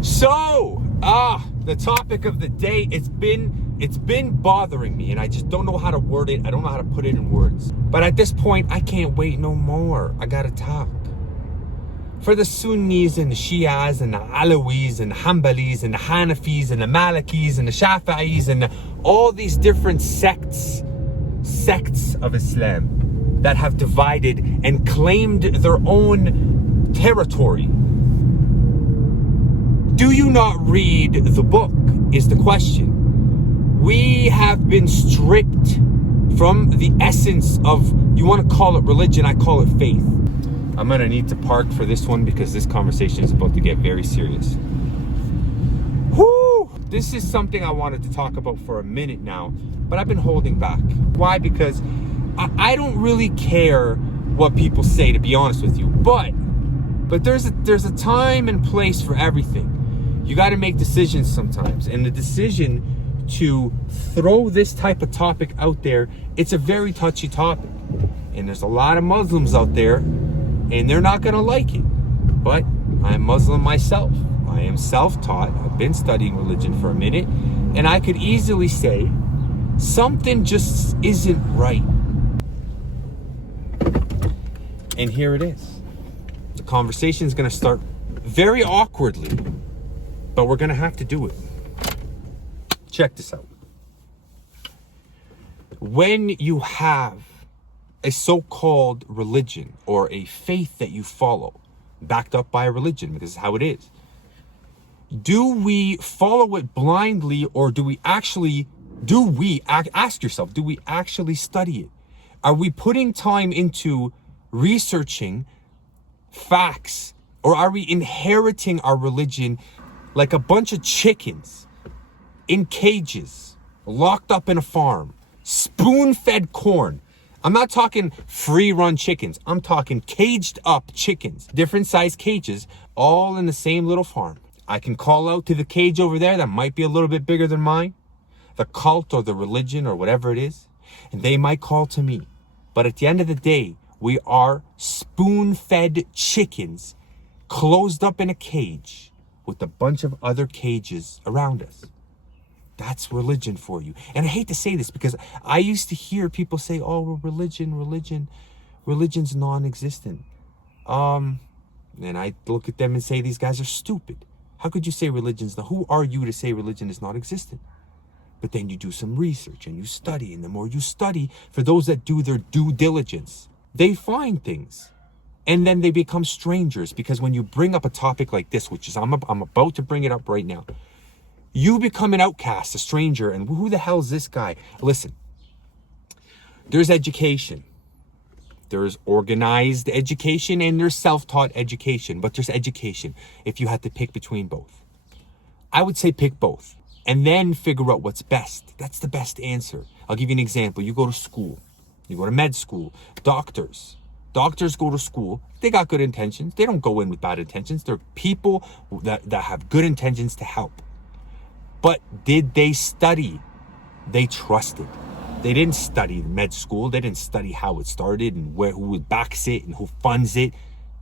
So, the topic of the day, it's been bothering me, and I just don't know how to word it. I don't know how to put it in words. But at this point, I can't wait no more. I gotta talk. For the Sunnis and the Shias and the Alawis and the Hanbalis and the Hanafis and the Malikis and the Shafi'is and all these different sects of Islam that have divided and claimed their own territory. Do you not read the book is the question. We have been stripped from the essence of, you want to call it religion, I call it faith. I'm going to need to park for this one because this conversation is about to get very serious. Whoo! This is something I wanted to talk about for a minute now, but I've been holding back. Why? Because I don't really care what people say, to be honest with you. But there's a time and place for everything. You got to make decisions sometimes. And the decision to throw this type of topic out there, it's a very touchy topic. And there's a lot of Muslims out there, and they're not going to like it. But I'm Muslim myself. I am self-taught. I've been studying religion for a minute. And I could easily say something just isn't right. And here it is. The conversation is going to start very awkwardly, but we're going to have to do it. Check this out. When you have a so-called religion or a faith that you follow, backed up by a religion, because this is how it is, do we follow it blindly, or ask yourself, do we actually study it? Are we putting time into researching facts, or are we inheriting our religion like a bunch of chickens in cages, locked up in a farm, spoon-fed corn? I'm not talking free-run chickens. I'm talking caged-up chickens, different size cages, all in the same little farm. I can call out to the cage over there that might be a little bit bigger than mine, the cult or the religion or whatever it is, and they might call to me. But at the end of the day, we are spoon-fed chickens closed up in a cage with a bunch of other cages around us. That's religion for you. And I hate to say this because I used to hear people say, oh, well, religion's non-existent. And I look at them and say, these guys are stupid. How could you say religion's not? Who are you to say religion is non-existent? But then you do some research and you study. And the more you study, for those that do their due diligence, they find things. And then they become strangers, because when you bring up a topic like this, which is I'm about to bring it up right now, you become an outcast, a stranger, and who the hell is this guy? Listen, there's education. There's organized education and there's self-taught education, but there's education. If you had to pick between both, I would say pick both and then figure out what's best. That's the best answer. I'll give you an example. You go to school, you go to med school, doctors go to school. They got good intentions. They don't go in with bad intentions. They're people that have good intentions to help. But did they study? They trusted. They didn't study med school. They didn't study how it started and who backs it and who funds it.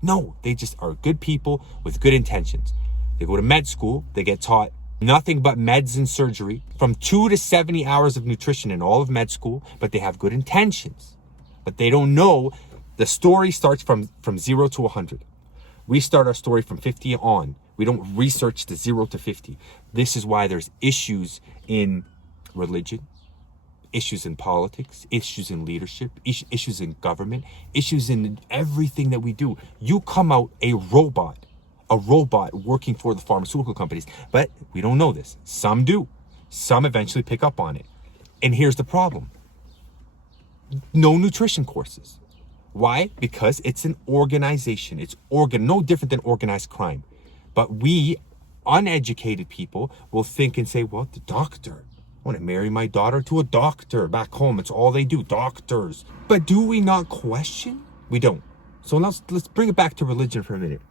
No, they just are good people with good intentions. They go to med school. They get taught nothing but meds and surgery, from 2 to 70 hours of nutrition in all of med school, but they have good intentions. But they don't know the story starts from 0 to 100. We start our story from 50 on. We don't research the 0 to 50. This is why there's issues in religion, issues in politics, issues in leadership, issues in government, issues in everything that we do. You come out a robot working for the pharmaceutical companies, but we don't know this. Some do. Some eventually pick up on it. And here's the problem. No nutrition courses. Why? Because it's an organization. It's no different than organized crime. But we, uneducated people, will think and say, well, the doctor. I want to marry my daughter to a doctor back home. It's all they do, doctors. But do we not question? We don't. So let's bring it back to religion for a minute.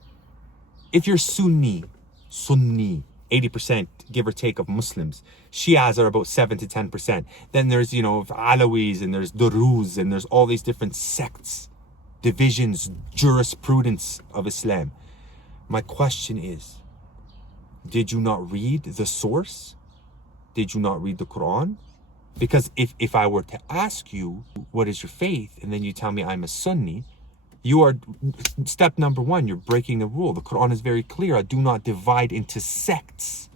If you're Sunni, 80%, give or take, of Muslims. Shias are about 7 to 10%. Then there's, Alawis, and there's Duruz, and there's all these different sects divisions, jurisprudence of Islam. My question is, did you not read the source? Did you not read the Quran? Because if I were to ask you, what is your faith? And then you tell me I'm a Sunni, you are, step number one, you're breaking the rule. The Quran is very clear. Do not divide into sects,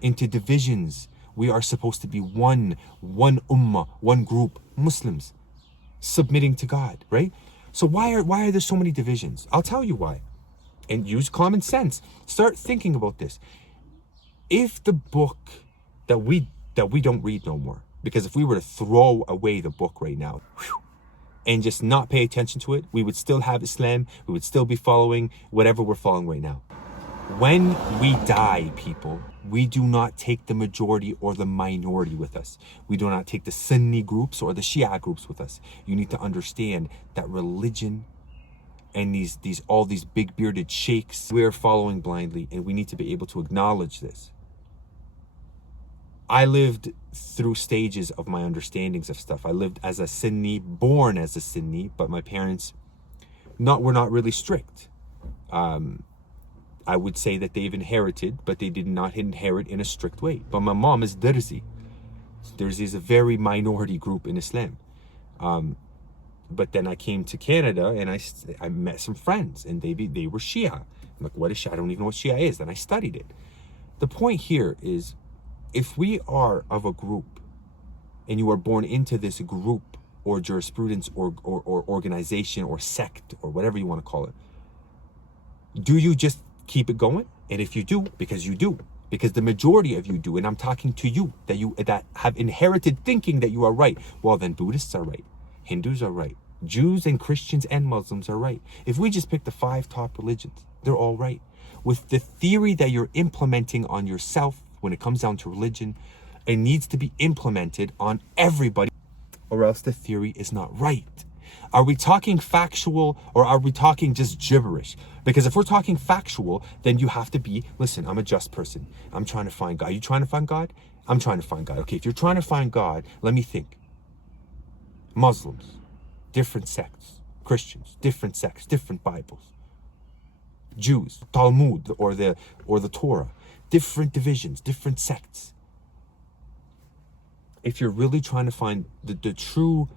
into divisions. We are supposed to be one ummah, one group, Muslims, submitting to God, right? So why are there so many divisions? I'll tell you why. And use common sense. Start thinking about this. If the book that we don't read no more, because if we were to throw away the book right now, and just not pay attention to it, we would still have Islam. We would still be following whatever we're following right now. When we die, people, we do not take the majority or the minority with us. We do not take the Sunni groups or the Shia groups with us. You need to understand that religion and all these big bearded sheikhs, we're following blindly, and we need to be able to acknowledge this. I lived through stages of my understandings of stuff. I lived as a Sunni, born as a Sunni, but my parents were not really strict. I would say that they've inherited, but they did not inherit in a strict way. But my mom is Darzi. Darzi is a very minority group in Islam. But then I came to Canada and I met some friends, and they were Shia. I'm like, what is Shia? I don't even know what Shia is. Then I studied it. The point here is, if we are of a group and you are born into this group or jurisprudence or organization or sect or whatever you want to call it, do you just keep it going? And if you do, because the majority of you do, and I'm talking to you that have inherited thinking that you are right, well, then Buddhists are right, Hindus are right, Jews and Christians and Muslims are right. If we just pick the 5 top religions, they're all right. With the theory that you're implementing on yourself, when it comes down to religion, it needs to be implemented on everybody, or else the theory is not right. Are we talking factual, or are we talking just gibberish? Because if we're talking factual, then you have to be, listen, I'm a just person. I'm trying to find God. Are you trying to find God? I'm trying to find God. Okay, if you're trying to find God, let me think. Muslims, different sects. Christians, different sects, different Bibles. Jews, Talmud or the Torah, different divisions, different sects. If you're really trying to find the true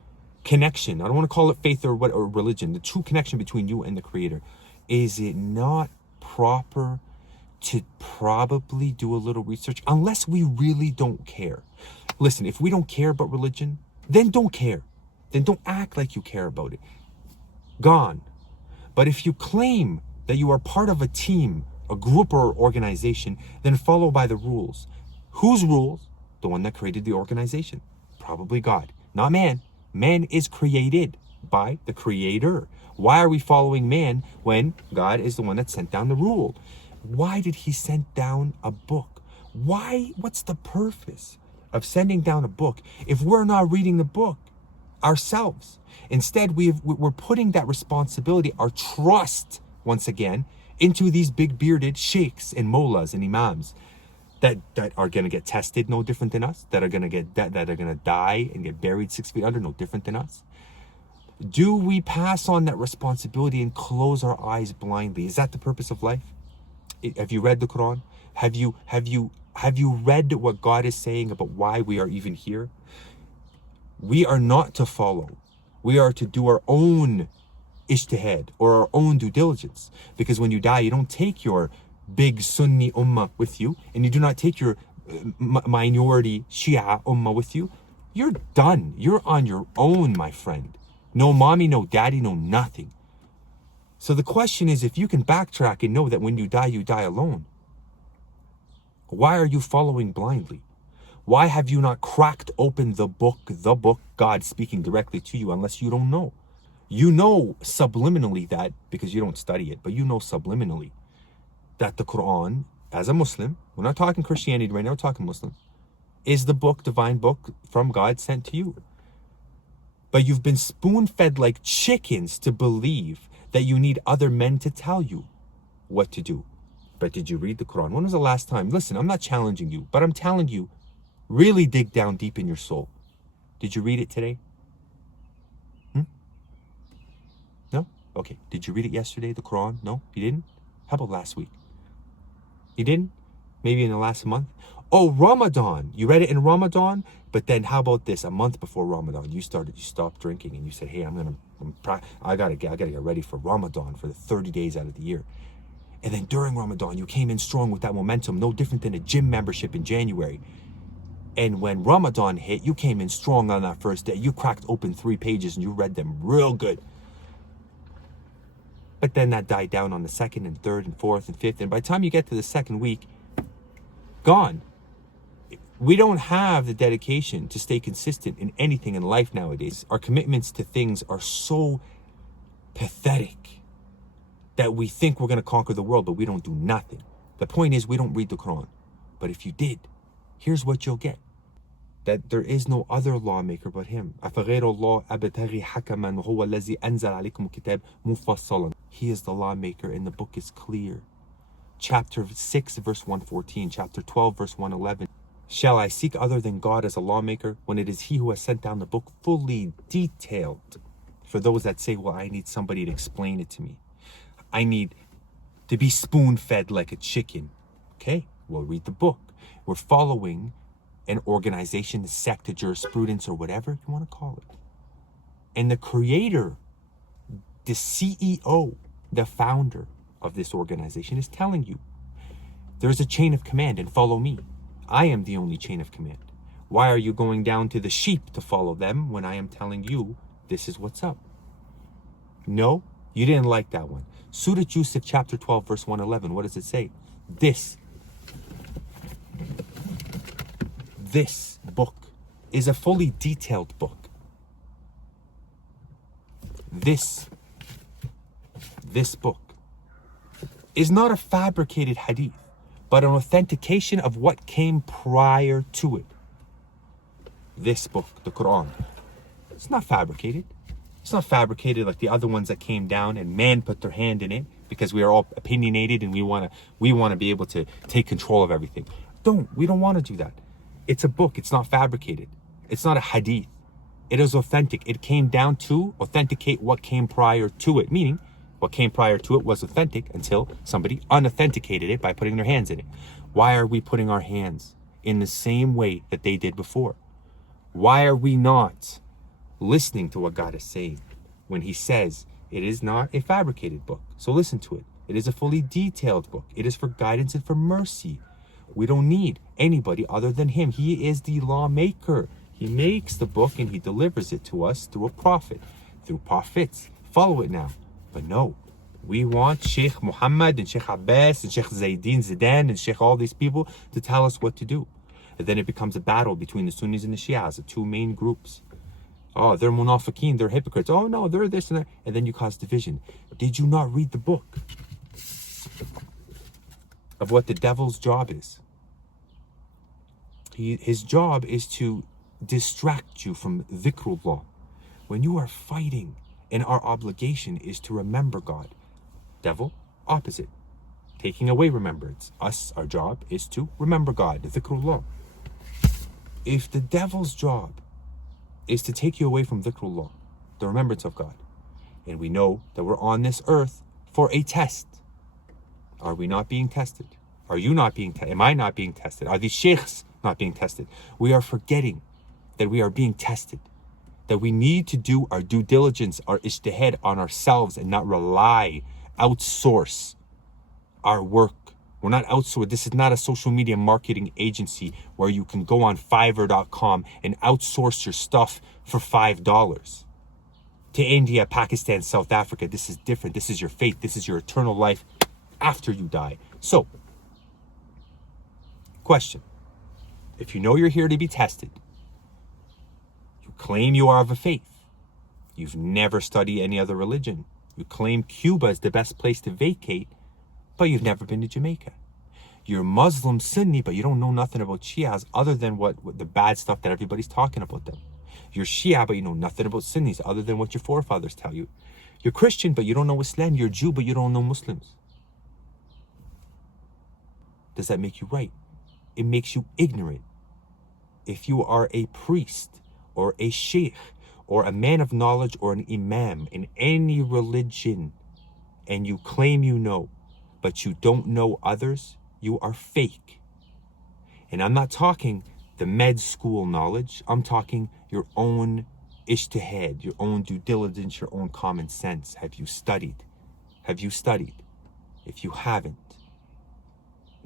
connection, I don't want to call it faith or religion, the true connection between you and the Creator, is it not proper to probably do a little research? Unless we really don't care. Listen, if we don't care about religion, then don't care. Then don't act like you care about it. Gone. But if you claim that you are part of a team, a group or organization, then follow by the rules. Whose rules? The one that created the organization. Probably God, not man. Man is created by the Creator. Why are we following man when God is the one that sent down the rule? Why did He send down a book? Why? What's the purpose of sending down a book if we're not reading the book ourselves? Instead, we're putting that responsibility, our trust, once again, into these big bearded sheikhs and mullahs and imams that are going to get tested no different than us, that are going to die and get buried 6 feet under no different than us. Do we pass on that responsibility and close our eyes blindly? Is that the purpose of life? Have you read the Quran? Have you read what God is saying about why we are even here? We are not to follow. We are to do our own ijtihad or our own due diligence. Because when you die, you don't take your big Sunni ummah with you, and you do not take your minority Shia ummah with you. You're done. You're on your own, my friend. No mommy, no daddy, no nothing. So the question is, if you can backtrack and know that when you die alone, why are you following blindly? Why have you not cracked open the book, God speaking directly to you, unless you don't know? You know subliminally that, because you don't study it, but you know subliminally that the Quran, as a Muslim, we're not talking Christianity right now, we're talking Muslims, is the book, divine book from God sent to you. But you've been spoon-fed like chickens to believe that you need other men to tell you what to do. But did you read the Quran? When was the last time? Listen, I'm not challenging you, but I'm telling you, really dig down deep in your soul. Did you read it today? No? Okay. Did you read it yesterday, the Quran? No? You didn't? How about last week? You didn't? Maybe in the last month? Oh, Ramadan. You read it in Ramadan? But then how about this? A month before Ramadan, you stopped drinking and you said, hey, I gotta get ready for Ramadan, for the 30 days out of the year. And then during Ramadan, you came in strong with that momentum, no different than a gym membership in January. And when Ramadan hit, you came in strong on that first day. You cracked open 3 pages and you read them real good. But then that died down on the second and third and fourth and fifth. And by the time you get to the second week, gone. We don't have the dedication to stay consistent in anything in life nowadays. Our commitments to things are so pathetic that we think we're going to conquer the world, but we don't do nothing. The point is, we don't read the Quran. But if you did, here's what you'll get. That there is no other lawmaker but him. He is the lawmaker and the book is clear. Chapter 6 verse 114, chapter 12 verse 111. Shall I seek other than God as a lawmaker when it is he who has sent down the book fully detailed? For those that say, well, I need somebody to explain it to me. I need to be spoon-fed like a chicken. Okay, well, read the book. We're following an organization, a sect, a jurisprudence, or whatever you want to call it. And the creator, the CEO, the founder of this organization is telling you, there's a chain of command and follow me. I am the only chain of command. Why are you going down to the sheep to follow them when I am telling you this is what's up? No, you didn't like that one. Surah Yusuf chapter 12 verse 111. What does it say? This book is a fully detailed book. This book is not a fabricated hadith, but an authentication of what came prior to it. This book, the Quran, it's not fabricated. It's not fabricated like the other ones that came down and man put their hand in it because we are all opinionated and we want to be able to take control of everything. We don't want to do that. It's a book. It's not fabricated. It's not a hadith. It is authentic. It came down to authenticate what came prior to it, meaning what came prior to it was authentic until somebody unauthenticated it by putting their hands in it. Why are we putting our hands in the same way that they did before? Why are we not listening to what God is saying when he says it is not a fabricated book? So listen to it. It is a fully detailed book. It is for guidance and for mercy. We don't need anybody other than him. He is the lawmaker. He makes the book and he delivers it to us through a prophet, through prophets. Follow it now. But no, we want Sheikh Muhammad and Sheikh Abbas and Sheikh Zaydin Zidane and Sheikh all these people to tell us what to do. And then it becomes a battle between the Sunnis and the Shias, the two main groups. Oh, they're munafiqeen, they're hypocrites. Oh no, they're this and that. And then you cause division. Did you not read the book of what the devil's job is? His job is to distract you from dhikrullah. When you are fighting, and our obligation is to remember God. Devil, opposite. Taking away remembrance. Us, our job is to remember God, dhikrullah. If the devil's job is to take you away from dhikrullah, the remembrance of God, and we know that we're on this earth for a test, are we not being tested? Are you not being tested? Am I not being tested? Are these sheikhs not being tested? We are forgetting that we are being tested. That we need to do our due diligence, our ijtihad on ourselves and not outsource our work. We're not outsourced. This is not a social media marketing agency where you can go on Fiverr.com and outsource your stuff for $5. To India, Pakistan, South Africa, this is different. This is your faith. This is your eternal life after you die. So, question. If you know you're here to be tested, claim you are of a faith. You've never studied any other religion. You claim Cuba is the best place to vacate, but you've never been to Jamaica. You're Muslim Sunni, but you don't know nothing about Shias other than what the bad stuff that everybody's talking about them. You're Shia, but you know nothing about Sunnis other than what your forefathers tell you. You're Christian, but you don't know Islam. You're Jew, but you don't know Muslims. Does that make you right? It makes you ignorant. If you are a priest, or a sheikh, or a man of knowledge or an imam in any religion, and you claim you know, but you don't know others, you are fake. And I'm not talking the med school knowledge. I'm talking your own ijtihad, your own due diligence, your own common sense. Have you studied? Have you studied? If you haven't,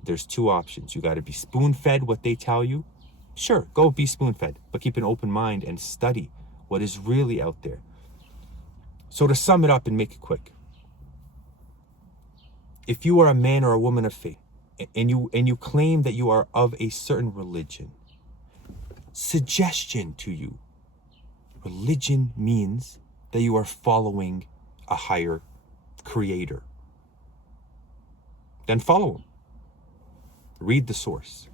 there's two options. You got to be spoon-fed what they tell you. Sure, go be spoon-fed, but keep an open mind and study what is really out there. So to sum it up and make it quick, if you are a man or a woman of faith, and you claim that you are of a certain religion, suggestion to you, religion means that you are following a higher creator. Then follow him. Read the source.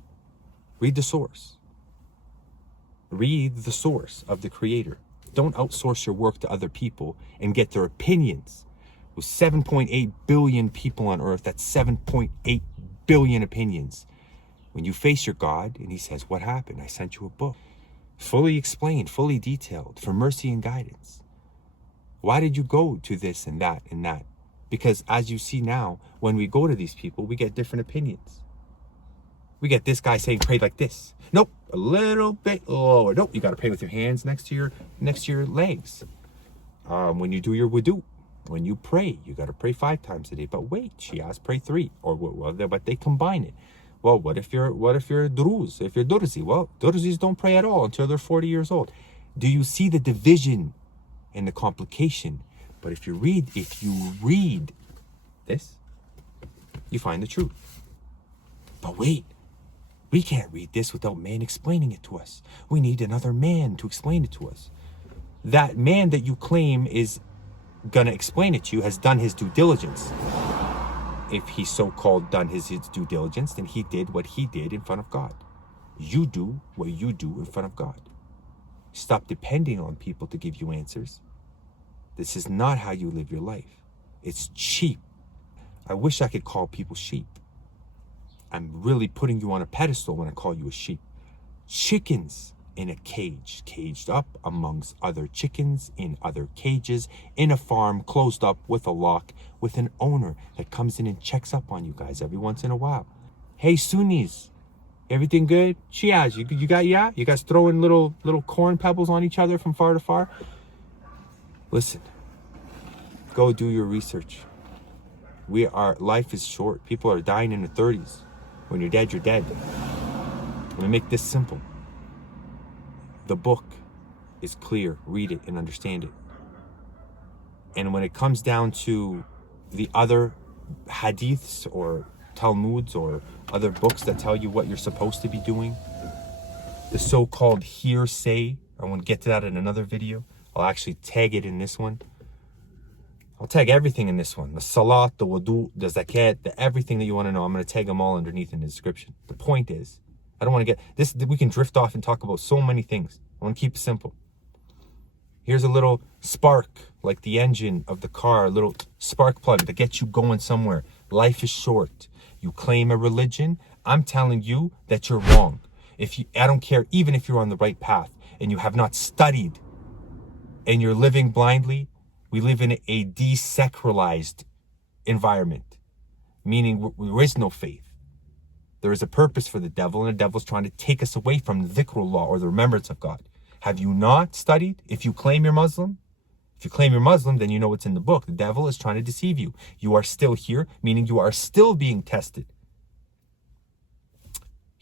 Read the source. Read the source of the creator. Don't outsource your work to other people and get their opinions. With 7.8 billion people on earth, that's 7.8 billion opinions. When you face your God and he says, what happened? I sent you a book. Fully explained, fully detailed, for mercy and guidance. Why did you go to this and that and that? Because as you see now, when we go to these people, we get different opinions. We get this guy saying, pray like this. Nope, a little bit lower. Nope, you got to pray with your hands next to your legs. When you do your wudu, when you pray, you got to pray 5 times a day. But wait, Shias pray 3, but they combine it. Well, what if you're Druze? If you're Durzi, well, Durzis don't pray at all until they're 40 years old. Do you see the division and the complication? But if you read this, you find the truth. But wait, we can't read this without man explaining it to us. We need another man to explain it to us. That man that you claim is gonna explain it to you has done his due diligence. If he so-called done his due diligence, then he did what he did in front of God. You do what you do in front of God. Stop depending on people to give you answers. This is not how you live your life. It's cheap. I wish I could call people sheep. I'm really putting you on a pedestal when I call you a sheep. Chickens in a cage, caged up amongst other chickens in other cages, in a farm, closed up with a lock, with an owner that comes in and checks up on you guys every once in a while. Hey, Sunnis, everything good? Shias, you got, yeah? You guys throwing little corn pebbles on each other from far to far? Listen, go do your research. Life is short. People are dying in their 30s. When you're dead, you're dead. Let me make this simple. The book is clear. Read it and understand it. And when it comes down to the other hadiths or Talmuds or other books that tell you what you're supposed to be doing, the so-called hearsay, I want to get to that in another video. I'll actually tag it in this one. I'll tag everything in this one. The salat, the wudu, the zakat, everything that you want to know. I'm going to tag them all underneath in the description. The point is, I don't want to get this. We can drift off and talk about so many things. I want to keep it simple. Here's a little spark, like the engine of the car, a little spark plug that gets you going somewhere. Life is short. You claim a religion. I'm telling you that you're wrong. I don't care, even if you're on the right path and you have not studied and you're living blindly. We live in a desacralized environment, meaning there is no faith. There is a purpose for the devil, and the devil's trying to take us away from the dhikrullah, or the remembrance of God. Have you not studied? If you claim you're Muslim, then you know what's in the book. The devil is trying to deceive you. You are still here, meaning you are still being tested.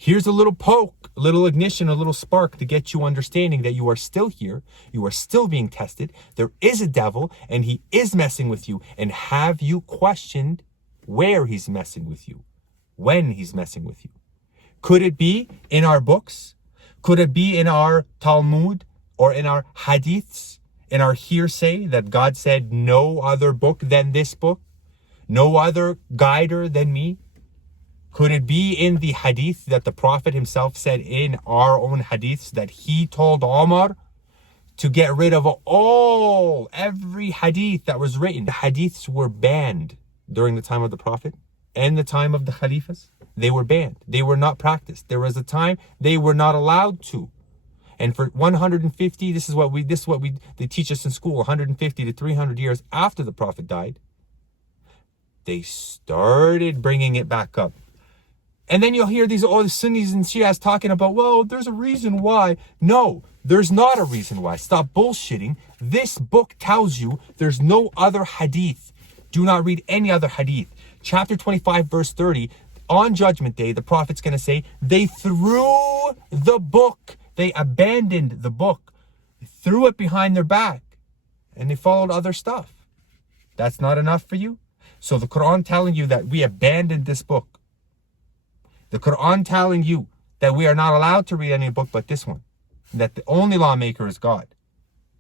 Here's a little poke, a little ignition, a little spark to get you understanding that you are still here. You are still being tested. There is a devil and he is messing with you. And have you questioned where he's messing with you? When he's messing with you? Could it be in our books? Could it be in our Talmud or in our Hadiths, in our hearsay that God said no other book than this book? No other guider than me? Could it be in the hadith that the Prophet himself said in our own hadiths that he told Omar to get rid of every hadith that was written? The hadiths were banned during the time of the Prophet and the time of the Khalifas. They were banned. They were not practiced. There was a time they were not allowed to. And for 150, this is what they teach us in school, 150 to 300 years after the Prophet died, they started bringing it back up. And then you'll hear all the Sunnis and Shias talking about, well, there's a reason why. No, there's not a reason why. Stop bullshitting. This book tells you there's no other hadith. Do not read any other hadith. Chapter 25, verse 30, on Judgment Day, the Prophet's going to say, they threw the book. They abandoned the book. They threw it behind their back. And they followed other stuff. That's not enough for you? So the Quran telling you that we abandoned this book. The Quran telling you that we are not allowed to read any book but this one. That the only lawmaker is God.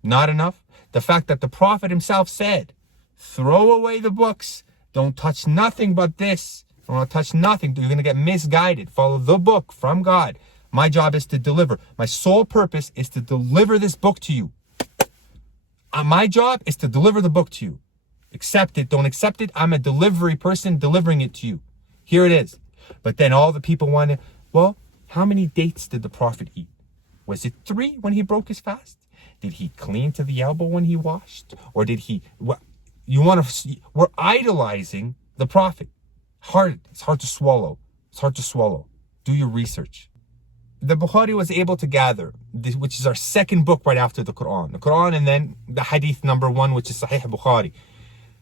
Not enough? The fact that the Prophet himself said, throw away the books. Don't touch nothing but this. Don't touch nothing. You're going to get misguided. Follow the book from God. My job is to deliver. My sole purpose is to deliver this book to you. My job is to deliver the book to you. Accept it. Don't accept it. I'm a delivery person delivering it to you. Here it is. But then all the people want to, well, how many dates did the Prophet eat? Was it 3 when he broke his fast? Did he clean to the elbow when he washed? Or did he, we're idolizing the Prophet. It's hard to swallow. It's hard to swallow. Do your research. The Bukhari was able to gather, which is our second book right after the Quran. The Quran and then the Hadith number 1, which is Sahih Bukhari.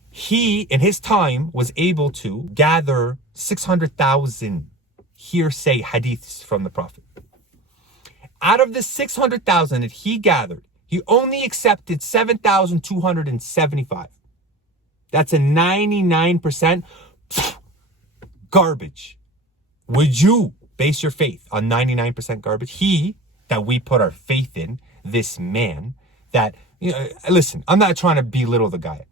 He, in his time, was able to gather 600,000 hearsay hadiths from the Prophet. Out of the 600,000 that he gathered, he only accepted 7,275. That's a 99% garbage. Would you base your faith on 99% garbage? He, that we put our faith in, this man, that, listen, I'm not trying to belittle the guy.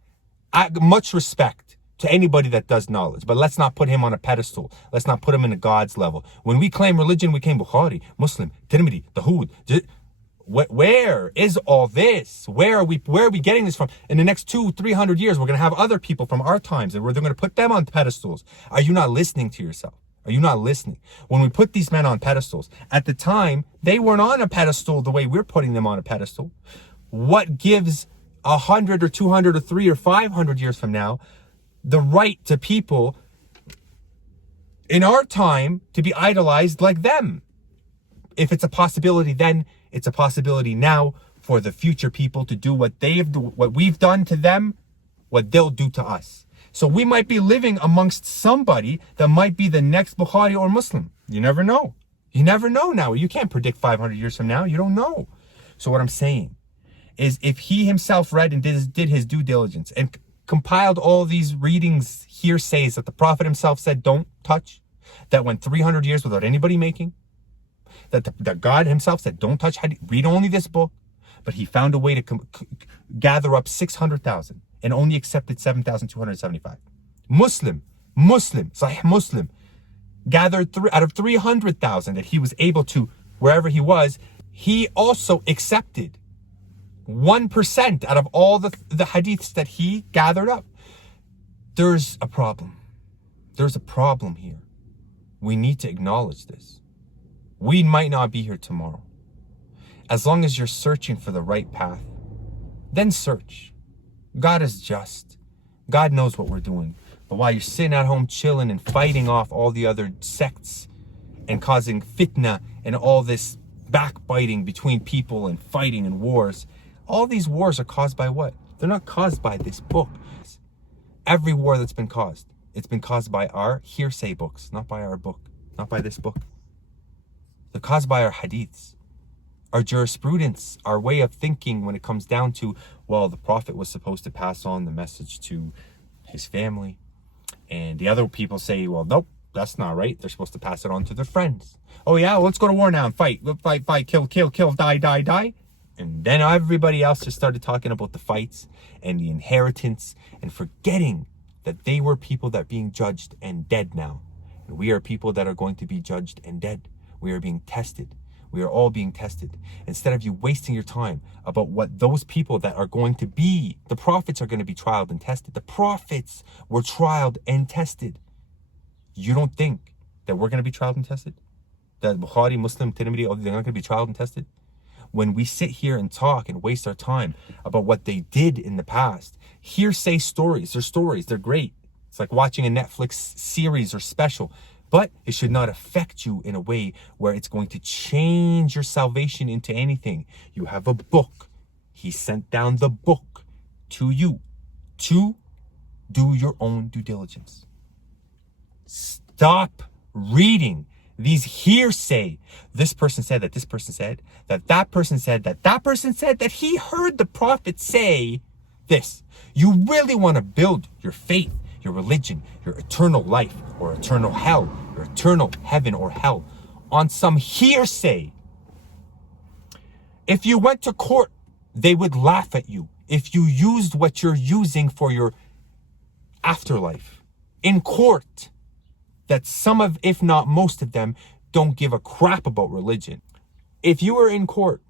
Much respect to anybody that does knowledge, but let's not put him on a pedestal. Let's not put him in a God's level. When we claim religion, we claim Bukhari, Muslim, Tirmidhi, Dawood. Where is all this? Where are we getting this from? In the next 200-300 years, we're going to have other people from our times, and they're going to put them on pedestals. Are you not listening to yourself? Are you not listening? When we put these men on pedestals, at the time, they weren't on a pedestal the way we're putting them on a pedestal. What gives 100 or 200 or 300 or 500 years from now the right to people in our time to be idolized like them? If it's a possibility then, it's a possibility now for the future people to do what we've done to them, what they'll do to us. So we might be living amongst somebody that might be the next Bukhari or Muslim. You never know. You never know now. You can't predict 500 years from now. You don't know. So what I'm saying is, if he himself read and did his due diligence and compiled all these readings, hearsays that the Prophet himself said don't touch, that went 300 years without anybody making, that God himself said don't touch, read only this book, but he found a way to gather up 600,000 and only accepted 7,275. Muslim, Sahih Muslim, gathered out of 300,000 that he was able to, wherever he was, he also accepted 1% out of all the hadiths that he gathered up. There's a problem. There's a problem here. We need to acknowledge this. We might not be here tomorrow. As long as you're searching for the right path, then search. God is just. God knows what we're doing. But while you're sitting at home chilling and fighting off all the other sects and causing fitna and all this backbiting between people and fighting and wars, all these wars are caused by what? They're not caused by this book. Every war that's been caused, it's been caused by our hearsay books, not by our book, not by this book. They're caused by our hadiths, our jurisprudence, our way of thinking when it comes down to, well, the Prophet was supposed to pass on the message to his family. And the other people say, well, nope, that's not right. They're supposed to pass it on to their friends. Oh yeah, well, let's go to war now and fight. Fight, kill, die. And then everybody else just started talking about the fights and the inheritance and forgetting that they were people that are being judged and dead now. And we are people that are going to be judged and dead. We are being tested. We are all being tested. Instead of you wasting your time about what those people that are going to be, the prophets are going to be trialed and tested. The prophets were trialed and tested. You don't think that we're going to be trialed and tested? That Bukhari, Muslim, Tirmidhi, they're not going to be trialed and tested? when we sit here and talk and waste our time about what they did in the past. Hearsay stories, they're great. It's like watching a Netflix series or special, but it should not affect you in a way where it's going to change your salvation into anything. You have a book. He sent down the book to you to do your own due diligence. Stop reading these hearsay. This person said that this person said that that person said that that person said that he heard the prophet say this. You really want to build your faith, your religion, your eternal life or eternal hell, your eternal heaven or hell on some hearsay. If you went to court, they would laugh at you if you used what you're using for your afterlife in court. That some of, if not most of them, don't give a crap about religion. If you were in court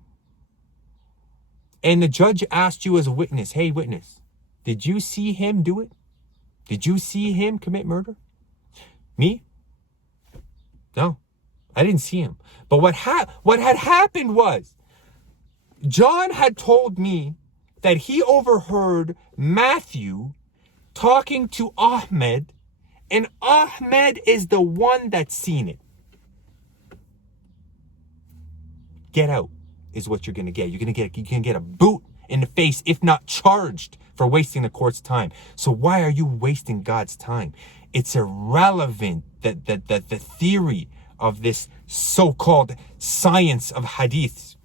and the judge asked you as a witness, hey witness, did you see him do it? Did you see him commit murder? Me? No, I didn't see him. But what had happened was, John had told me that he overheard Matthew talking to Ahmed, and Ahmed is the one that's seen it. Get out is what you're going to get. You can get a boot in the face, if not charged, for wasting the court's time. So why are you wasting God's time? It's irrelevant that the theory of this so-called science of Hadith.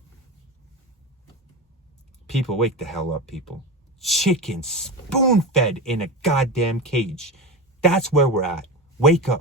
People, wake the hell up, people. Chicken spoon-fed in a goddamn cage. That's where we're at. Wake up.